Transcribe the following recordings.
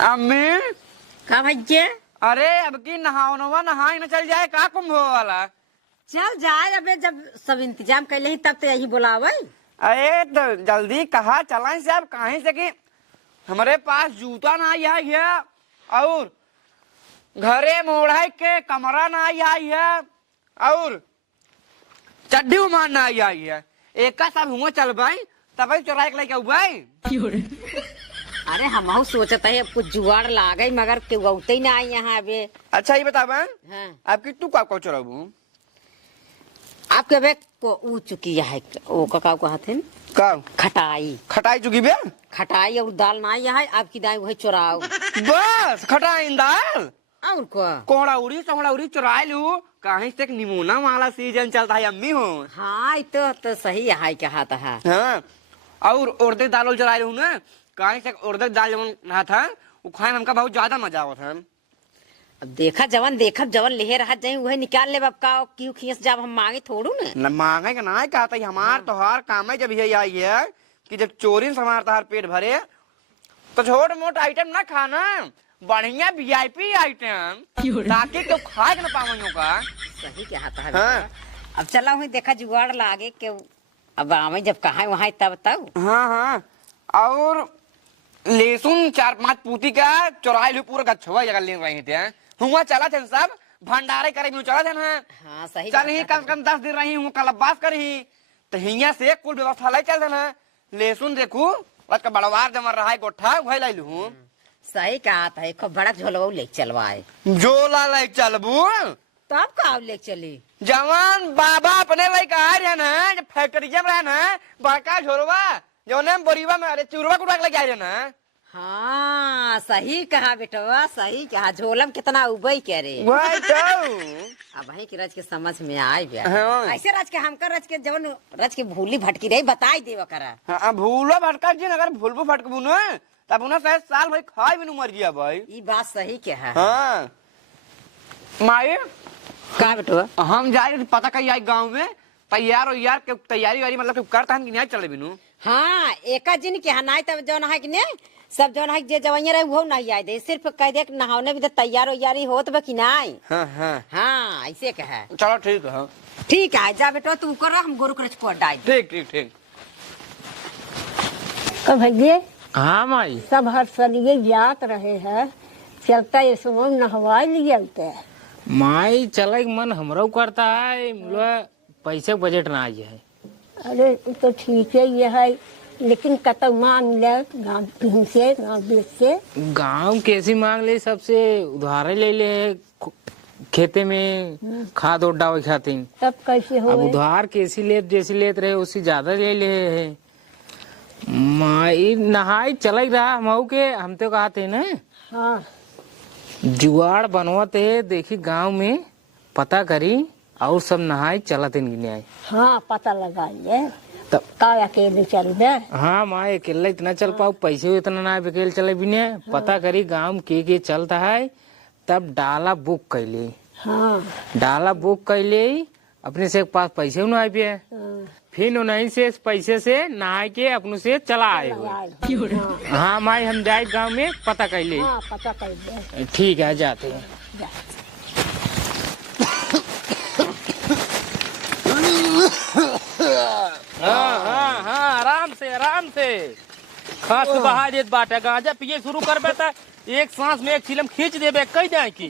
अम्मी का भैया? अरे अब की नहाओ नहाई न चल जाए का कुंभ हो वाला। चल जाए अबे जब सब इंतजाम कर ले तब तो यही बुलावे। अरे तो जल्दी कहा चलाएं साहब कहीं से कि हमारे पास जूता ना आई है और घरे मोड़ाई के कमरा ना आई है और चड्डी उमान ना आई है। एक का सब हुआ चल भाई तभी चुराए के लेके भाई। अरे हम सोचत है कुछ जुआड़ लागे मगर के गौते ही ना आई यहाँ अबे। अच्छा ये बता बहन हाँ। आपकी तू का चुराबू आपके अबे को ऊ चुकी है वो का हथिन का खटाई खटाई चुकी बे खटाई और दाल ना है आपकी दाई वही चुराओ बस खटाई दाल और को कोहड़ा उड़ी चुरा लू कहीं से निमोना वाला सीजन चलता है अम्मी हो। हाँ तो सही है कहा था। हाँ और उड़द दाल चुरा लू ना कहीं से उड़द दाल जब नहा था वो खाए में हमका बहुत ज्यादा मजा आवत है। अब देखा जवन ले रहा जाए वही निकाल ले का क्यों खींच जब हम मांगे थोड़ू न मांगे का ना कहता है हमार तोहार काम है जब यही आई है कि जब चोरी से हमारा तोहार पेट भरे तो छोट मोट आइटम ना खाना बढ़िया वीआईपी आइटम ताकि क्यों खा के ना पावो का। सही कहता है। हाँ। अब चला हुई देखा जुगाड़ लागे के अब आवे जब कहा वहां तब हाँ हाँ और लहसुन 4-5 पूती का चौराहे लू पूरा गच्छवा जगह ले रहे थे हुआ चला थे सब भंडारे करे में चला थे ना। हाँ सही चल ही कम से कम 10 दिन रही हूँ कल अब्बास कर ही तो हिया से कुल व्यवस्था ले चल देना लहसुन देखू आज का बड़वार जमर रहा है गोठा वही लाई लू। सही कहा था एक बड़ा झोलवा ले चलवाए जोला ले चलबू तब का ले चली जवान बाबा अपने लाई कहा रहे ना जब फैक्ट्री में रहे ना बड़का झोरवा जो ने बोरीवा में अरे चूरवा कुड़ा के लेके आए ना। हाँ सही कहा बेटवा सही कहा झोलम कितना उबई के रे वही तो अब वही के रज के समझ में आए बे। हाँ। ऐसे रज के हमका रज के जवन रज के भूली भटकी रही बताई देव करा। हाँ भूलो भटका जी अगर भूलबू भटकबू न तब उन्हें शायद साल भाई खाए भी मर गया भाई। ये बात सही के है। हाँ माए का बेटवा हम जाए पता कही आई गाँव में तैयार हो यार तैयारी वारी मतलब करता है कि नहीं चले बिनू। हाँ एक दिन के हनाई तब जौन है कि नहीं सब जौन है जे जवाइया रहे वो नहीं आए दे सिर्फ कह दे नहाने भी तो तैयार यारी होत बा कि नहीं। हाँ हाँ हाँ ऐसे कहे चलो ठीक है। ठीक है जा बेटा तू कर हम गोरु कर डाल ठीक ठीक ठीक। भैया हाँ माई सब हर सलिए जात रहे हैं चलता ये सुबह नहवा लिए माई चले मन हमरो करता है पैसे बजट ना आई है। अरे तो ठीक है ये है लेकिन कतौ मांग ले गाँव से गाँव देश से गांव कैसी मांग ले सबसे उधारे ले ले खेते में खाद और डावे खातिर तब कैसे हो अब उधार कैसी लेत जैसी लेत रहे उससे ज्यादा ले ले है। माई नहाई चल रहा हम के हम तो कहते ना हाँ जुगाड़ बनवत है देखी गांव में पता करी और सब नहाई चलत है। हाँ पता लगा ले तब का अकेले चल दे। हाँ माँ अकेला इतना चल पाओ पैसे इतना ना अकेले चले बिने पता करी गांव के चलता है तब डाला बुक कैले। हाँ डाला बुक कैले अपने से पास पैसे न आए पे फिर नहीं से पैसे से नहा के अपने से चला आए हुए। हाँ माई हम जाए गांव में पता कैले। हाँ पता कर दे ठीक है जाते हैं। हाँ हाँ हाँ आराम से खास बहा देत बाटे गांजा पिए शुरू कर बेटा एक सांस में एक चिलम खींच देबे कई जाए की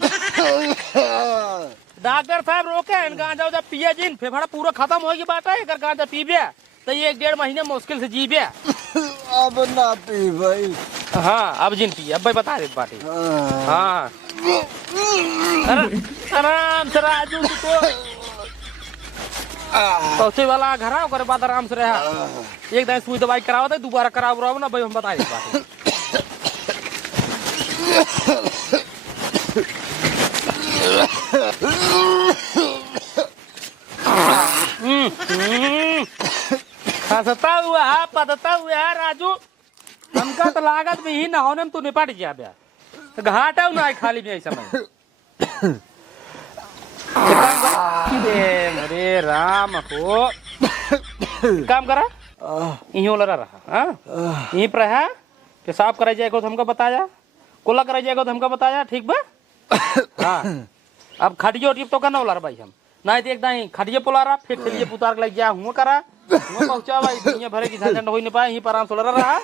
डॉक्टर साहब रोके हैं गांजा उजा पिए जिन फेफड़ा पूरा खत्म हो गई बाटा है अगर गांजा पीबे तो 1-1.5 महीने मुश्किल से जीबे। अब ना पी भाई। हाँ अब जिन पिए अब भाई बता दे बाटे। हाँ आराम से राजू तो पहुंचे वाला घर आओ करे बाद आराम से रहा एक दिन सुई दवाई कराओ दे दोबारा कराओ ना भाई हम बता दे हंसता हुआ पदता हुआ राजू हमका तो लागत भी ही नहाने में तू निपट गया बया घाटा ना खाली में समय अरे राम हो काम करा यही रहा हाँ यहीं पर है पेशाब करा जाए को हमको बताया कोला करा जाएगा तो हमका बताया ठीक बा। हाँ अब खटियो टिप तो करना बोला भाई हम नहीं तो एकदम खटिए पोला रहा फिर चलिए पुतार के लग गया हुआ करा हुआ पहुंचा भाई दुनिया भरे की झंझट हो नहीं पाए यहीं पर आराम सोलर रहा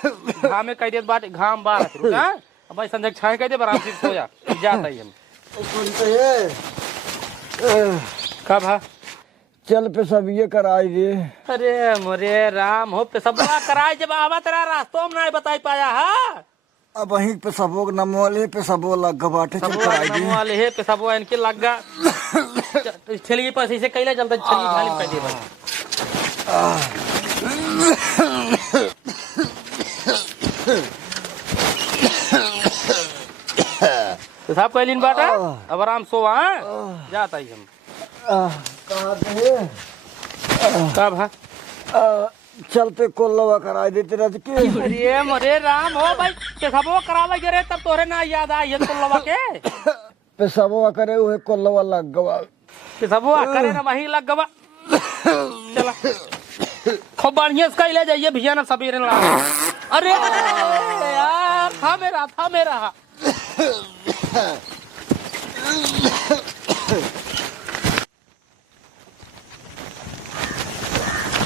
घाम में कह दे बात घाम बार अब भाई संजय छाए कह दे आराम से सो जा जाता ही हम कब है चल पे सब ये कराई दे। अरे मोरे राम हो पे सब कराए जब आवा तेरा रास्तों में नहीं बताई पाया है अब वहीं पे सबो नमो वाले पे सबो लग गवा बाटे चल कराई दे। वाले है पे सबो इनके लग गा छलिए पास ऐसे कैला चलता छलिए खाली कह दे भाई तो साहब कहलिन बाटा अब आराम सो जाता ही हम कहाँ थे कब है चल पे कोल्लवा कराई देते रह के। अरे मरे राम हो भाई के सबो करावे गे रे तब तोरे ना याद आई है कोल्लवा के पे सबो करे हुए कोल्लवा लग गवा के सबो करे ना वही लग गवा चला खूब बढ़िया से ले जाइए भैया ना सबेरे ला। अरे यार था मेरा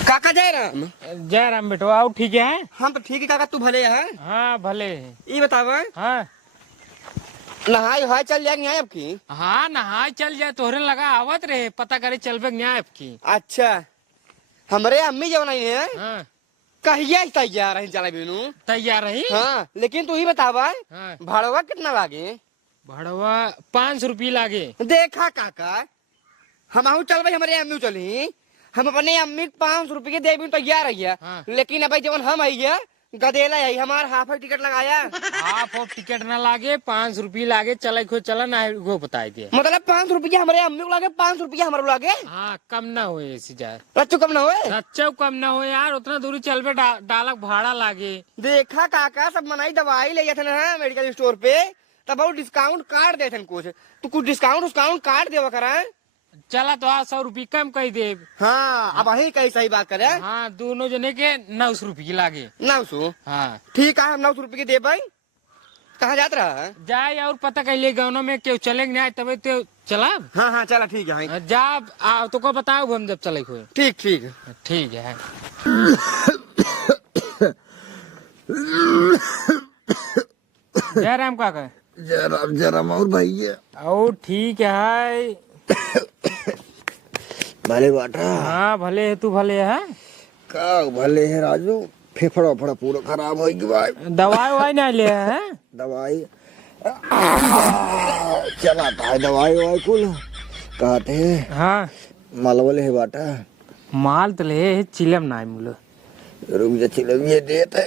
काका जयराम। जयराम बेटो आओ ठीक है। हम तो ठीक है काका, तू भले है। हाँ भले। ये बतावा हाँ नहाई हाय चल जाएगी न्याय आपकी। हाँ नहाय चल जाए तोहरे लगा आवत रहे पता करे चलबे न्याय आपकी। अच्छा हमारे अम्मी जब नहीं है हाँ कहिया तैयार है चला बिनु तैयार रही। हाँ लेकिन तू ही बतावा हाँ भाड़वा कितना लागे। भाड़वा 500 रुपये लागे। देखा काका हम चल भाई हमारे अम्मी चली हम अपने अम्मी 500 रुपये के देवी तैयार है। हाँ। लेकिन अब जब हम आई है गदेला आई हमारा हाफ टिकट लगाया। हाफ ऑफ टिकट ना लागे 500 रुपये लागे चला खो चला ना वो बताए दिए। मतलब 500 रुपया हमारे अम्मी को लागे 500 रुपया हमारे को लागे। हाँ कम ना हो ऐसी जाए बच्चों कम ना हो। सच्चा कम ना हो यार उतना दूरी चलबे डालक भाड़ा लागे। देखा काका सब मनाई दवाई ले जाते ना मेडिकल स्टोर पे तब बहुत डिस्काउंट कार्ड देते कुछ तो कुछ डिस्काउंट कार्ड देवा करा। चला तो 100 रुपये कम कही दे। हाँ अब वही कही सही बात करे। हाँ दोनों जने के 900 रुपये लागे। 900 हाँ ठीक है हम 900 रुपये के दे भाई। कहाँ जात रहा है जाए और पता कर ले गाँव में क्यों चलेंगे नहीं तब तो चला। हाँ हाँ चला ठीक है जा आओ तो को बताओ हम जब चले हुए। ठीक ठीक ठीक है। जयराम काका जयराम और भैया और ठीक है। भले बाटा। हाँ भले है तू भले है। का भले है राजू फेफड़ा फड़ा पूरा खराब हो गया। दवाई ववाई नहीं ले है। दवाई चलाता है दवाई ववाई कुल कहते हैं। हाँ मालवले है बाटा माल तो ले चिलम ना मुलो रुक जा चिलम ये देते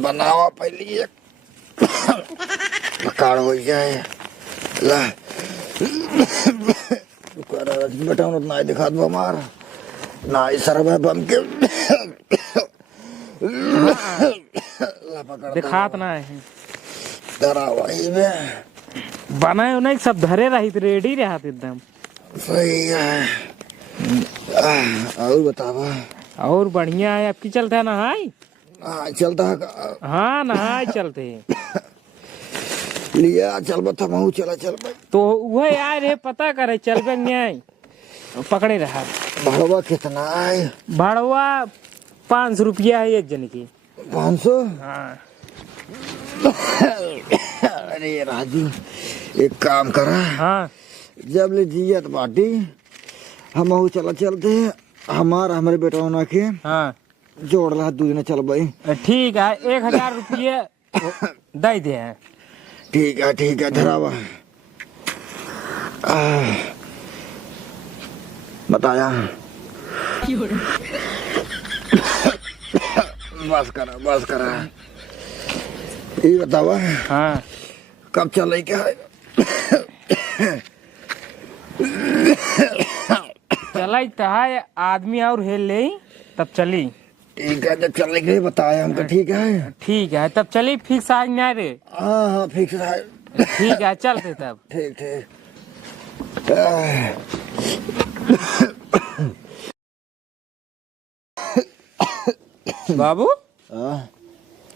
बनावा पहले एक पकाड़ हो जाए ला बेटा ना दिखा दो हमारा ना सरब है बम के दिखात ना है वही में बनाए उन्हें सब धरे रही रेडी रहा एकदम सही है। और बतावा और बढ़िया है आपकी चलता है नहाई। चलता है हाँ नहाई चलते लिया चल बता महू चला चल भाई तो वह यार है पता करे चल न्याय पकड़े रहा। भाड़वा कितना है भाड़वा 500 रुपया है एक जन की। 500। हाँ अरे राजू एक काम करा। हाँ जब ले जियत बाटी हम चला चलते हमारे बेटा होना के हाँ जोड़ ला दूध चल भाई। ठीक है 1000 रुपये दे दे। ठीक है धरावा बताया बस करा ये बतावा हाँ कब चले क्या चला है आदमी और हेल ले तब चली। ठीक है जब चलने के लिए बताया हमको। ठीक है तब चली फिक्स आज नहीं रे। हाँ फिक्स है। ठीक है चलते तब। ठीक बाबू हाँ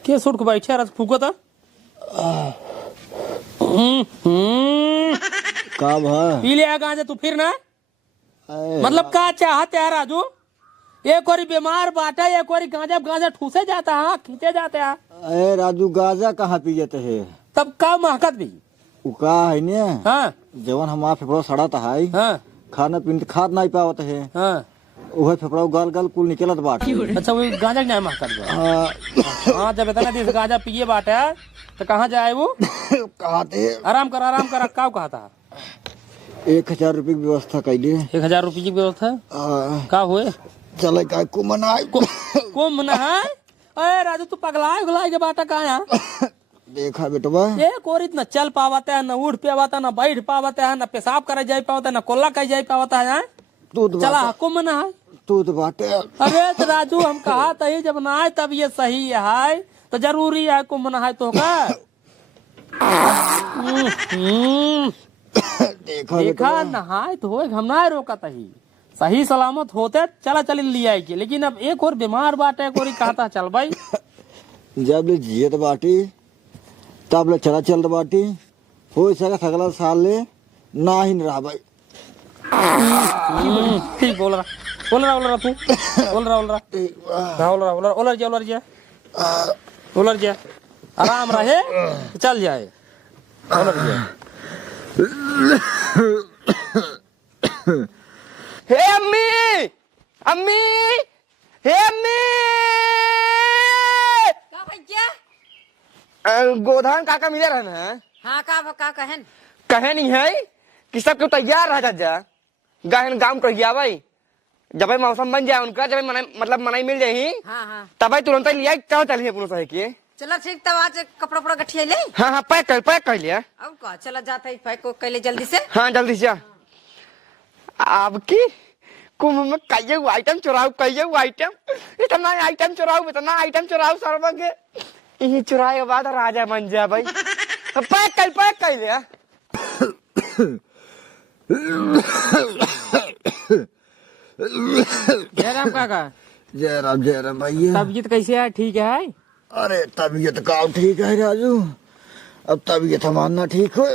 क्या सुट को बैठे रहा फूको था का भा पी ले गांजा तू फिर ना मतलब का चाहते है राजू एक और बीमार बाटा एक और गांजा गांजा ठूसे जाता है खींचे जाते हैं अरे राजू गाजा कहाँ पियत है तब का महकत भी उ का है ने हाँ जवन हमारा फेफड़ा सड़त है हाँ खाना पीने खाद नहीं पावत है हाँ वह फेफड़ा गाल गाल कुल निकलत बाटे अच्छा वो गांजा नहीं महकत बा हाँ जब इतना दिन गांजा पिए बाटे तो कहाँ जाए वो कहते आराम कर का कहता 1000 रुपये की व्यवस्था कैले 1000 रुपये की व्यवस्था का हुए चले का कुमनाई कुंभ नहाय अरे राजू तू पगलाए गुलाए के बाटा कहाँ यहाँ देखा बेटवा एक और इतना चल पावता है न उठ पावता है न बैठ पावता है न पेशाब करे जाए पावता है न कोल्ला करे जाए पावता है तू तो चला कुंभ नहाय तू तो बाटे अरे तो राजू हम कहा था जब नहाए तब ये सही है तो जरूरी है कुंभ नहाय तो का देखा नहाए तो हो हम ना रोका ही सही सलामत होते चला चल लिया के लेकिन अब एक और बीमार बाटे एक और कहता चल भाई जब ले जियत बाटी तब ले चला चल बाटी हो सका अगला साल ले ना ही रहा भाई ठीक बोल रहा तू बोल रहा उलर जा आराम रहे चल जाए उलर जा हे अम्मी अम्मी हे अम्मी का भैया गोधान काका मिले रहना है हाँ का कहन कहे नहीं है कि सब क्यों तैयार रह जा गहन गाँव कहिया भाई जब मौसम बन जाए उनका जब मतलब मनाई मिल जाये हाँ हाँ तब तुरंत लिया चलो चलिए अपनों सही किए चलो ठीक तब आज कपड़ा उपड़ा गठिया ले हाँ हाँ पैक कर लिया अब का चला जाता है पैक को कैले जल्दी से हाँ जल्दी से अब की कुंभ में कई आइटम चुराऊ इतना आइटम चुराऊ सर्व के यही चुराए के बाद राजा बन जा भाई पैक कर लिया जयराम काका जयराम भैया तबीयत कैसे है ठीक है अरे तबीयत का ठीक है राजू अब तबीयत हमारा ठीक हो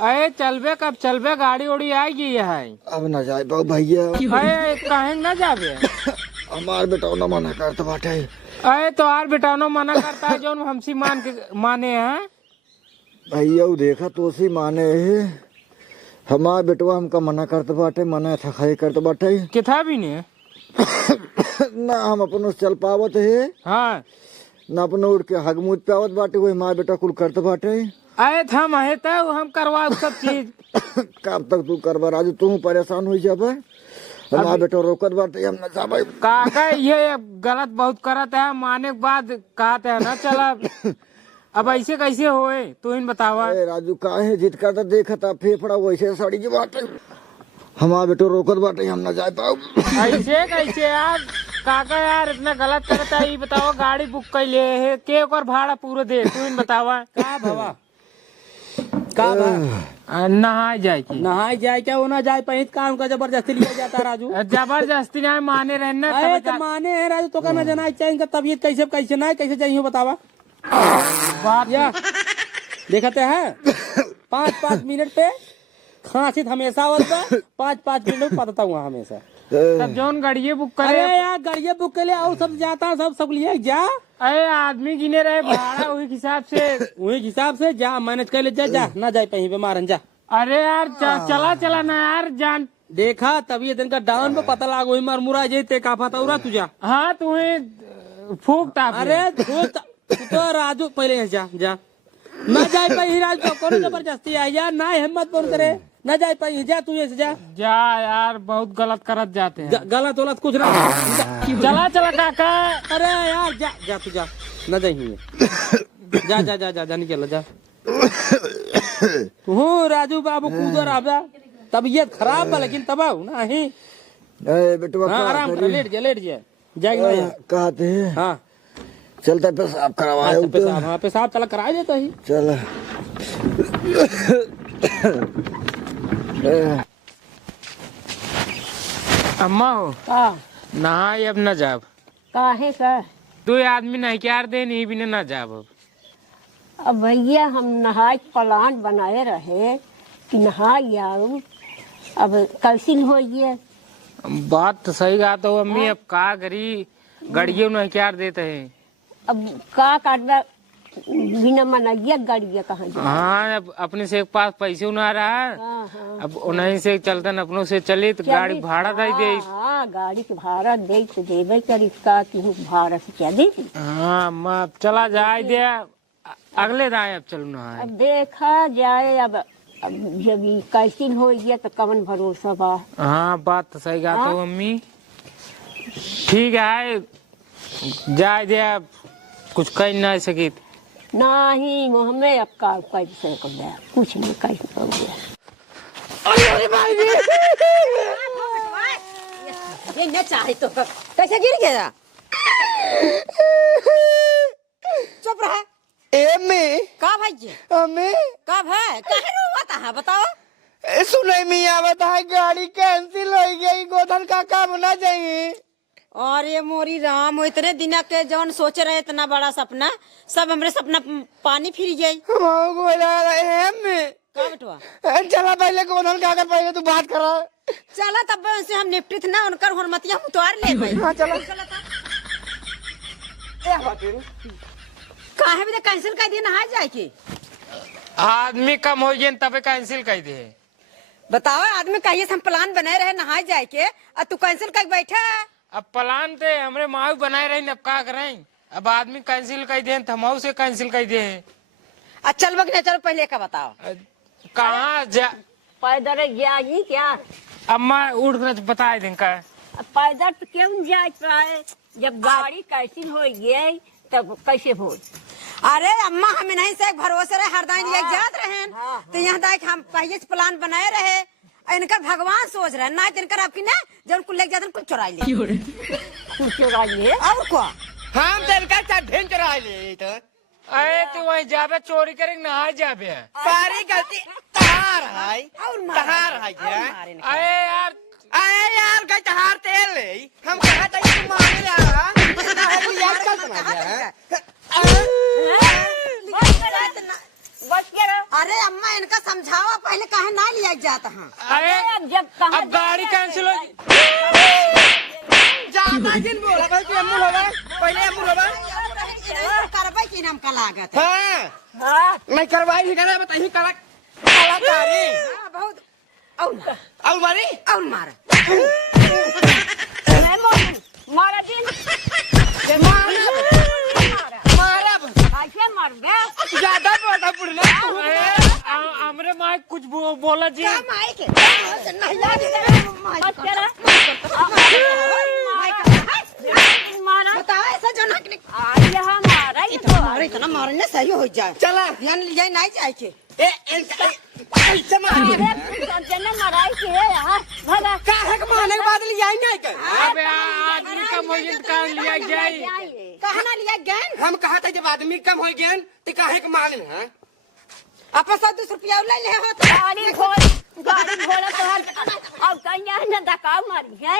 अरे चलबे गाड़ी उड़ी आएगी है अब न जाए पाओ भैया अरे कहीं न जाबे हमार बेटा न मना करता बाटे अरे तो आर बेटा नो मना करता है जो हमसी माने हैं भैया वो देखा तो सी माने है हमार बेटवा हमका मना करते बाटे मना थकाई करते बाटे किथा भी ने ना हम अपन चल पावत है हाँ ना अपन उड़ के हगमूद पावत बाटे वही हमार बेटा कुल करते बाटे अरे था महे तो हम करवा सब चीज कब तक तू करवा राजू तू परेशान हो जाब हमार बेटा रोकत बाटे हम न जाबे काका ये गलत बहुत करत है माने के बाद कहते है ना चला अब ऐसे कैसे होए तू इन बतावा राजू काहे जिद करता देखता फेफड़ा वैसे सड़ी की बात हमारा बेटो रोकत बाटे हम न जाए पाओ ऐसे कैसे यार काका यार इतना गलत करता है ये बताओ गाड़ी बुक कर ले है के और भाड़ा पूरा दे तू इन बतावा का भवा का नहाए जाए की नहाए जाए क्या वो ना जाए पहले काम का जबरदस्ती लिया जाता राजू जबरदस्ती ना माने रहना अरे तो माने है राजू तो कहना जाना चाहिए तबीयत कैसे ना कैसे चाहिए बतावा बात या देखते हैं 5-5 मिनट पे खांसी हमेशा होता 5-5 मिनट में पता हुआ हमेशा तब जोन गाड़िये बुक करे अरे यार गाड़िया बुक के लिए और सब जाता सब लिए जा अरे आदमी गिने रहे भाड़ा वही हिसाब से जा मैनेज कर ले जा ना जाए कहीं पे मारन जा अरे यार चला ना यार जान देखा तभी दिन का डाउन पे पता लाग वही मरमुरा जेते का पता उरा तुझा हाँ तुम्हें फूकता अरे तू तो राजू पहले जा ना जाए पाई राजू कौन जबरदस्ती आई यार ना हिम्मत कौन करे ना जाए पाई जा तू ऐसे जा यार बहुत गलत करत जाते हैं गलत वलत कुछ ना चला काका अरे यार जा तू जा ना जाइए जा निकल जा तू राजू बाबू कूदर आबा तबीयत खराब बा लेकिन तबाह नहीं बेटवा आराम कर लेट जा जाएगा कहते हैं हाँ चलता पेशाब करवाए पेशाब चला कराए देता ही चल अम्मा हो नहा अब न जाब काहे का दो आदमी नहीं क्या दे नहीं भी न जाब अब अब भैया हम नहाए प्लान बनाए रहे कि नहाई आऊ, अब कैसे होइए। बात तो सही कहा तो अम्मी, अब का करी, गड़ियों में क्या देते हैं। अब का काटवा बिना मनाइए गाड़िया कहाँ जाए। हाँ, अब अपने से एक पास पैसे ना रहा, हाँ हाँ अब उन्हीं से चलतन अपनों से चले तो गाड़ी भाड़ा दे दे। हाँ गाड़ी के भाड़ा दे तो देवे कर, इसका कि भाड़ा से क्या दे। हाँ, मैं अब चला जाए दे, अगले दाएं अब चलू ना। अब देखा जाए, अब जब ये कैसे हो गया तो कवन भरोसा बा। हाँ, बात तो सही कहा तो अम्मी, ठीक है जाए दे, अब कुछ कह नहीं सकी। नहीं हमें अब का कैसे कर दिया, कुछ नहीं कैसे कर दिया। ये न चाहे तो कैसे गिर गया। चुप रहा। का भाई जी का भाई काहे रोवत है बताओ। सुनई में आवत है गाड़ी कैंसिल हो गई, गोधन का काम ना जाई। अरे मोरी राम, वो इतने दिन के जौन सोचे रहे इतना बड़ा सपना, सब हमरे सपना पानी फिर गई। का बेटवा चला पहले गोधन का कर, पहले तू बात करा। चला तब उनसे हम निपटित ना, उनकर हुरमतिया हम उतार ले भाई। हाँ चला। काहे भी तो कैंसिल कर दिया नहा जाए की। आदमी कम हो गए तबे कैंसिल कर दे। बताओ आदमी कहिए हम प्लान बनाए रहे नहा जाए के, और तू कैंसिल कर बैठा है। अब प्लान थे हमरे माँ बनाए रही, अब का करें, अब आदमी कैंसिल कर दे तो हम से कैंसिल कर दे। चल बक चलो पहले का बताओ। कहाँ जा पैदल जाएगी क्या। अम्मा उठ कर बता दें का। अब पैदल तो क्यों जाए, जब गाड़ी कैसे हो गई तब कैसे हो। अरे अम्मा हमें नहीं से भरोसे रहे, हरदाई लिए जात रहे, तो यहाँ तक हम पहले से प्लान बनाए रहे। इनका भगवान सोच रहे ना, इनकर आपकी ना जब कुछ लेके जाते कुछ चुरा ले, कुछ चुरा लिए। और को हम तो इनका चाहे चुरा ले तो अरे तू वहीं जाबे चोरी करेंगे नहा जाबे। सारी गलती तहार है, और तहार है क्या? अरे यार का तहार तेल ले, हम कहा था ये मांगे यार, हम यार कल बना गया। अरे अम्मा इनका समझावा पहले कहे ना लिया जाता है। अरे जब कहाँ अब गाड़ी कैंसिल हो ज्यादा दिन बोला भाई कि अमूल होगा, पहले अमूल होगा। करवाई की नाम का लागत है। हाँ मैं करवाई ही करा, बताइए कलाकारी बहुत और मारी और मारा मारा दिन ऐसे मर गया। ज्यादा बोलता पुरना। हमरे माँ कुछ बोला जी। बताओ ऐसा जो ना हमारा इतना मारने सही हो जाए। चला ध्यान लिया नहीं जाए के। ऐसे मारे मराई के यार भगा काहे के मारने के बाद लिया ही नहीं कर। अबे आदमी का मोजिन का लिया जाए। कहा ना लिया गैन। हम कहा था जब आदमी कम हो गए तो काहे के मारने हैं। आप 100-200 रुपया ले ले हो गाड़ी घोड़ा तो अब कहीं ना धक्का मारी है।